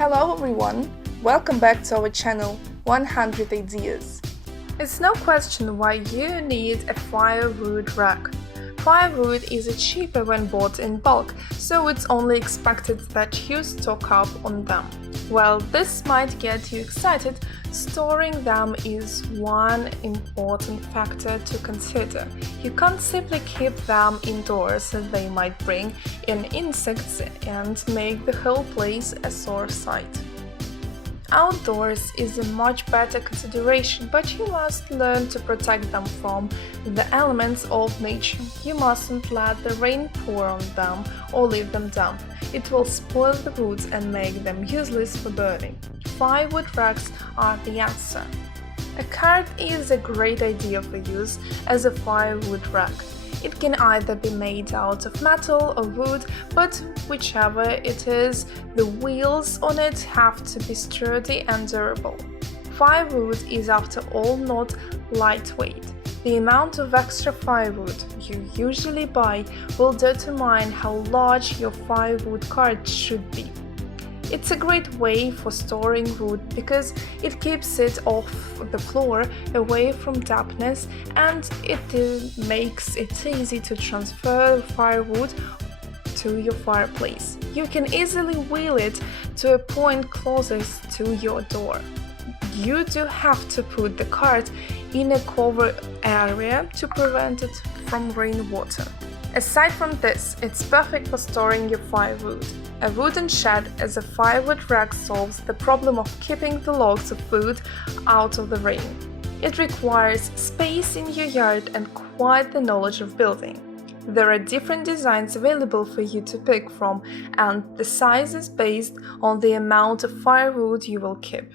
Hello everyone, welcome back to our channel 100 Ideas. It's no question why you need a firewood rack. Firewood is cheaper when bought in bulk, so it's only expected that you stock up on them. While this might get you excited, storing them is one important factor to consider. You can't simply keep them indoors as they might bring in insects and make the whole place a sore sight. Outdoors is a much better consideration, but you must learn to protect them from the elements of nature. You mustn't let the rain pour on them or leave them damp. It will spoil the woods and make them useless for burning. Firewood racks are the answer. A cart is a great idea for use as a firewood rack. It can either be made out of metal or wood, but whichever it is, the wheels on it have to be sturdy and durable. Firewood is after all not lightweight. The amount of extra firewood you usually buy will determine how large your firewood cart should be. It's a great way for storing wood because it keeps it off the floor, away from dampness, and it makes it easy to transfer firewood to your fireplace. You can easily wheel it to a point closest to your door. You do have to put the cart in a covered area to prevent it from rainwater. Aside from this, it's perfect for storing your firewood. A wooden shed as a firewood rack solves the problem of keeping the logs of wood out of the rain. It requires space in your yard and quite the knowledge of building. There are different designs available for you to pick from, and the size is based on the amount of firewood you will keep,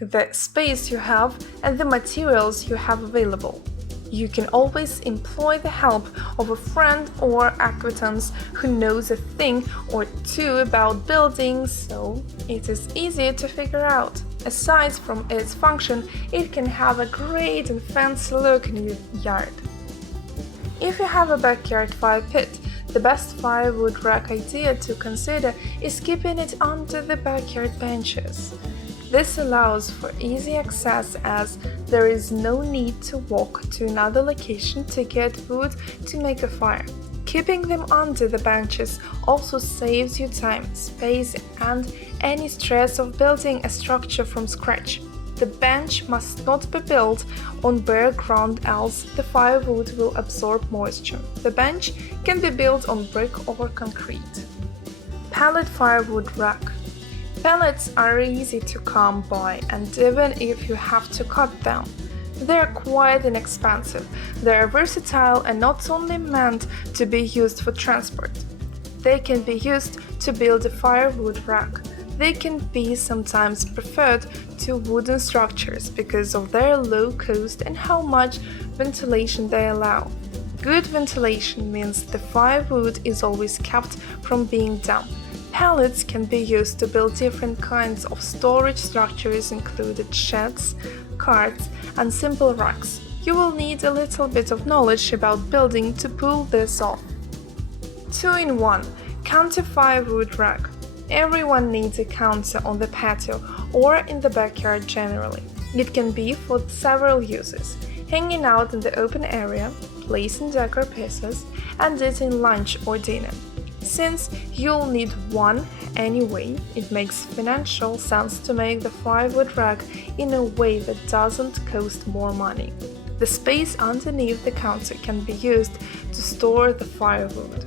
the space you have, and the materials you have available. You can always employ the help of a friend or acquaintance who knows a thing or two about building, so it is easier to figure out. Aside from its function, it can have a great and fancy look in your yard. If you have a backyard fire pit, the best firewood rack idea to consider is keeping it under the backyard benches. This allows for easy access as there is no need to walk to another location to get wood to make a fire. Keeping them under the benches also saves you time, space, and any stress of building a structure from scratch. The bench must not be built on bare ground, else the firewood will absorb moisture. The bench can be built on brick or concrete. Pellet firewood rack. Pellets are easy to come by, and even if you have to cut them, they are quite inexpensive. They are versatile and not only meant to be used for transport. They can be used to build a firewood rack. They can be sometimes preferred to wooden structures because of their low cost and how much ventilation they allow. Good ventilation means the firewood is always kept from being damp. Pellets can be used to build different kinds of storage structures, including sheds, carts, and simple racks. You will need a little bit of knowledge about building to pull this off. 2-in-1 counter firewood rack. Everyone needs a counter on the patio or in the backyard generally. It can be for several uses: hanging out in the open area, placing decor pieces, and eating lunch or dinner. Since you'll need one anyway, it makes financial sense to make the firewood rack in a way that doesn't cost more money. The space underneath the counter can be used to store the firewood.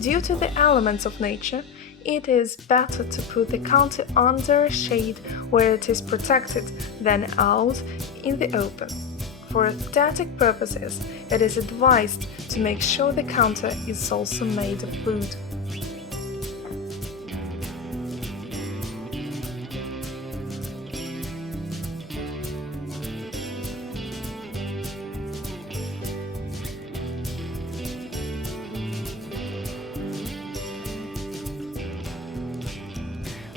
Due to the elements of nature, it is better to put the counter under a shade where it is protected than out in the open. For aesthetic purposes, it is advised to make sure the counter is also made of wood.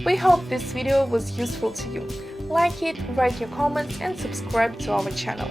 We hope this video was useful to you. Like it, write your comments, and subscribe to our channel.